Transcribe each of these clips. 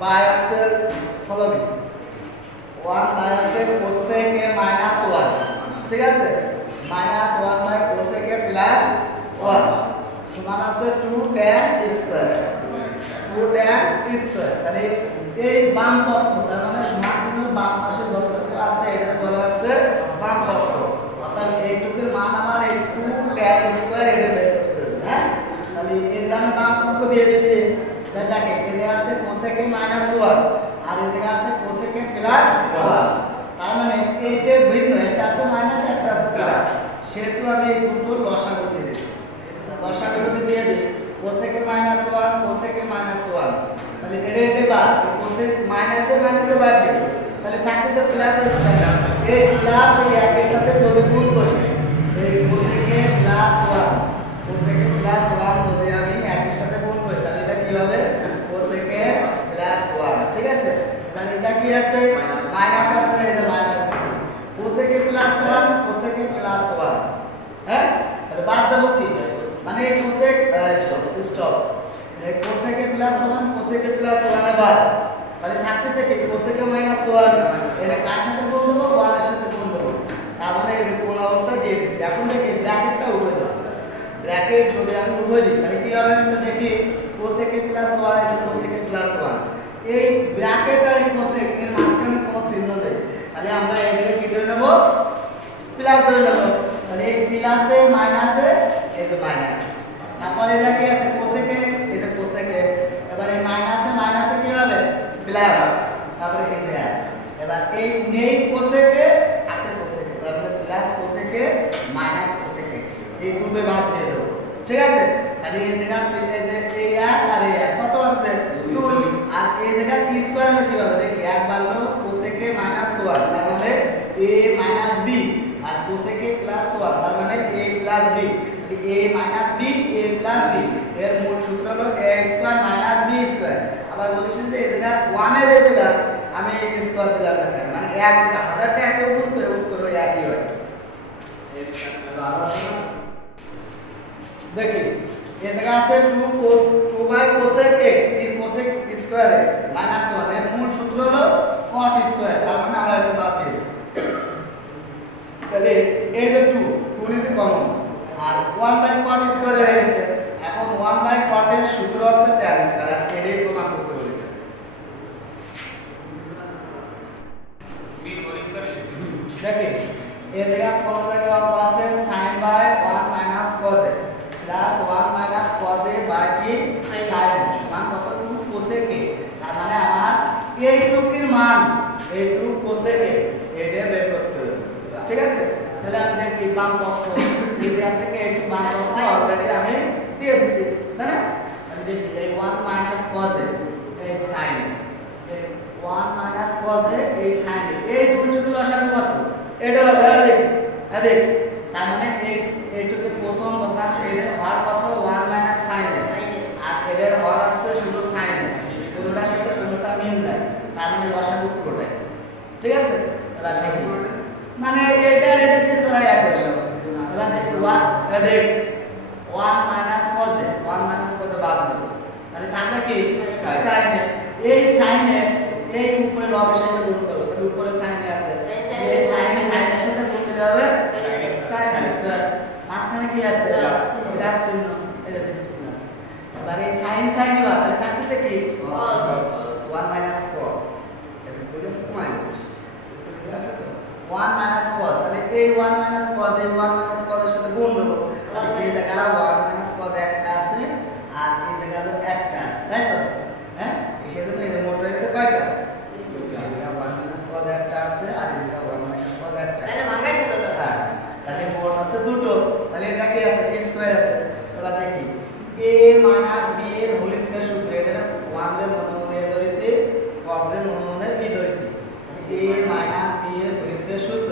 By আছে follow me one বায়াসে cosec A minus one ঠিক আছে? Minus one by cosec A plus one সমান আছে two tan square two tan square তাহলে এই বাম পক্ষ, তার মানে সমান চিহ্ন বাম পাশে যতটুকু আছে এটা বলা আছে বাম পক্ষ অর্থাৎ এইটুকুর মান আমার এই টু ট্যান স্কোয়ার এটা বের করতে হবে হ্যাঁ তাহলে এই যে আমি বাম পক্ষ দিয়ে দিছি যেটাকে এই যে আছে কোসেকে মাইনাস ওয়ান আর এই যে আছে কোসেকে প্লাস ওয়ান তার মানে এইটা ভিন্ন একটা আছে মাইনাস একটা আছে প্লাস সেহেতু আমি এই দুটো লসাগু দিয়ে দিছি। লসাগু যদি দিয়ে দিই। Cosec A minus one cosec A minus one তাহলে এটা এটা বাদ কোসেক মাইনাসে মাইনাসে বাদ দিই। তাহলে থাকতেছে প্লাস এই প্লাস এই একের সাথে যদি গুণ করি এই cosec A plus one cosec A plus one যদি আমি একের সাথে গুণ করি তাহলে এটা কি হবে কোসেকে প্লাস ওয়ান ঠিক আছে তাহলে এটা কি আছে? মাইনাস আছে এটা মাইনাস আছে। Cosec A plus one cosec A plus one হ্যাঁ? তাহলে বাদ দেবো কি? মানে cosec stop stop cosec A plus one cosec A plus one বাদ। তাহলে থাকতেছে কি? কোসেকে মাইনাস ওয়ান এটা কার সাথে গুণ দেবো? ওয়ানের সাথে গুণ দেবো। তার মানে এই যে কোন অবস্থায় দিয়ে দিচ্ছি এখন দেখি ব্র্যাকেটটা উঠে দেবো ব্র্যাকেট যদি আমি উঠে দিই তাহলে কি হবে আমরা দেখি? কোসেকে প্লাস ওয়ান এই কোসেকে প্লাস ওয়ান এই ব্র্যাকেট আর কোসেক এর মাঝখানে কোনো চিহ্ন নেই তাহলে আমরা এটাকে কি ধরে নেব? প্লাস ধরে নেব। তাহলে এই প্লাসে মাইনাসে এই যে মাইনাস তারপরে এটা কি আছে? কোসেকে এই যে কোসেকে এবার মাইনাসে মাইনাসে কি হবে? প্লাস তারপরে এই যে এবার এই নেই কোসেকে আছে কোসেকে তারপরে প্লাস কোসেকে মাইনাস কোসেকে এই দুটো বাদ দিয়ে দেবো। ঠিক আছে? তাহলে এই জায়গা এই যে এই আর এই এক কত আছে দুই আর এই জায়গা ই স্কয়ার হলো কীভাবে দেখি এক বাড়লো কোসেকে মাইনাস ওয়ান তার মানে এ মাইনাস বি আর কোসেকে প্লাস ওয়ান তার মানে A plus B A minus B A plus B এর মূল সূত্র হলো A square minus B square আবার বলেছেন যে এই জায়গা ওয়ানের এই জায়গা, আমি স্কয়ার দিলাম না কেন? মানে এক হাজারটা একে গুণ করে উত্তর একই হয়। দেখি, এই জায়গা আছে 2 cos 2 বাই cosec a এর cosec স্কয়ারে মাইনাস 1 এর মূল সূত্র হলো cot স্কয়ার তার মানে আমরা এটা বাদ দিই। তাহলে এই যে 2 2 ইজ কমন আর 1 বাই cot স্কয়ার হয়ে গেছে। এখন 1 বাই এর সূত্র হচ্ছে tan স্কয়ার আর এটাই প্রমাণ করতে বলেছে। দেখি এই জায়গা জায়গায় অঙ্ক আছে? sin by 1 minus cos a plus 1 minus cos a by কি sin মান কতটুকু cosec a তার মানে আমার এইটুকুর মান, এইটুকু cosec a এটা বের করতে হবে। ঠিক আছে? তাহলে আমি দেখি বাম পক্ষ, এই জায়গা থেকে এইটুকু বাম অলরেডি আমি দিয়ে দিছি তাই না? দেখি এই 1 মাইনাস cos a এই sin a 1 minus cos a এই sin a এই দুটো লসাগু কত এটা হলো এদিক এদিক তার মানে এই এইটুকু প্রথম ভগ্নাংশ এর হর কত? 1 মাইনাস sin a আর এর হর আছে শুধু sin কোনোটার সাথে কোনোটা মিল নাই তার মানে লসাগু কোটায় ঠিক আছে? লসাগু মানে এটা এটা দিয়ে তোরা এক বসে এবার দেখি 1 এদিক 1 মাইনাস 1 cos a বাদ যাবে তাহলে থাকবে কি? Sin a এই sin a এই উপরে লবের সাথে গুণ করো। তাহলে উপরে sin a আছে। এই sin sin এর সাথে গুণ দিলে হবে sin স্কয়ার মাঝখানে কি আছে? প্লাস চিহ্ন। এটা দিছে প্লাস এবার এই sin sin নিবা তাহলে থাকতেছে কি? 1 মাইনাস cos এটা বলে মাইনাস ঠিক আছে তো? 1 মাইনাস cos তাহলে এই 1 মাইনাস cos এই 1 মাইনাস cos এর সাথে গুণ দেবো। তাহলে এই জায়গা 1 মাইনাস cos একটা আছে। আর এই জায়গা হলো একটা আছে তাই তো? হ্যাঁ? এই সেজন্য এই মোট হয়ে গেছে কয়টা? এই জায়গা 1 মাইনাস cos একটা আছে আর এই জায়গা 1 মাইনাস cos একটা হ্যাঁ তাহলে মোট আছে দুটো। তাহলে এই জায়গায় আছে? A আছে। এবার দেখি। এ মাইনাস b এর হোল স্কয়ার সূত্র এটা 1 এর মনে মনে ধরেছি cos এর মনে মনে b ধরেছি a মাইনাস b এর হোল স্কয়ার সূত্র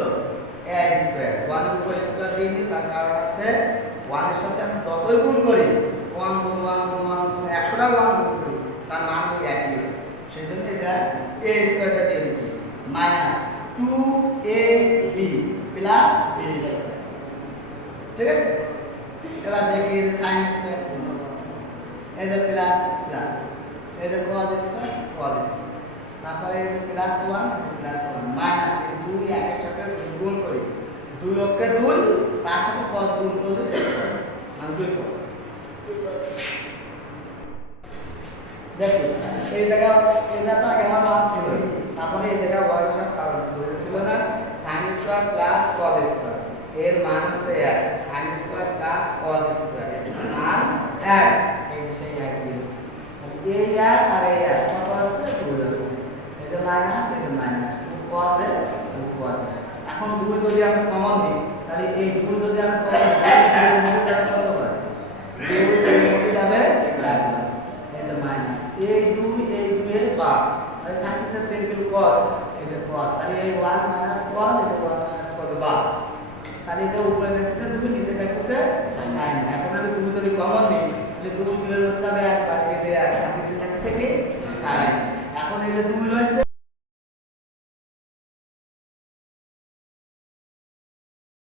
a স্কয়ার 1 এর উপর স্কয়ার দিয়ে দিই তার কারণ আছে 1 এর সাথে আমি যতই গুণ করি। 1 গুণ 1 গুণ 1 গুণ 100 টা 1 গুণ করি। তার মান ওই একই হয়। সেই জন্য যা a স্কয়ারটা দিয়ে দিছি। Minus 2ab plus b square ঠিক আছে? এবার দেখি সাইন স্কয়ার এই যে প্লাস প্লাস এই যে cos স্কয়ার cos স্কয়ার তারপরে এই যে প্লাস 1 এই প্লাস 1 মাইনাস এই দুই একের সাথে গুণ করি। দুই অক্ষে দুই, তার সাথে cos গুণ করলে দুই cos দেখো এই জায়গা এই জায়গাটা আগে আমার মান ছিল। তারপরে এই জায়গা ওয়াই সব কারণ বুঝেছিল না। Sine square plus cos square এর মান হচ্ছে এক। Sine square plus cos square এর মান এক। এই সেই এক দিয়েছে এই এক আর এই এক কত আছে? দুই আছে। যে মাইনাস যে minus two cos A two cos এখন দুই যদি আমি কমন নিই তাহলে এই দুই যদি আমি কমন নিই দুই মধ্যে যাবে কত হয় দুই দুই মধ্যে যাবে এক এই যে মাইনাস এই দুই এই এর বাদ তাহলে থাকতেছে সিম্পল cos এই যে cos তাহলে এই 1 মাইনাস cos এই যে 1 মাইনাস cos বাদ তাহলে এই যে উপরে থাকতেছে দুই নিচে থাকতেছে sin. এখন আমি দুই যদি কমন নিই তাহলে দুই দুই হবে মধ্যে যাবে এক বাদ এই যে এক নিচে থাকতেছে কি? Sin. এখন এই যে দুই রয়েছে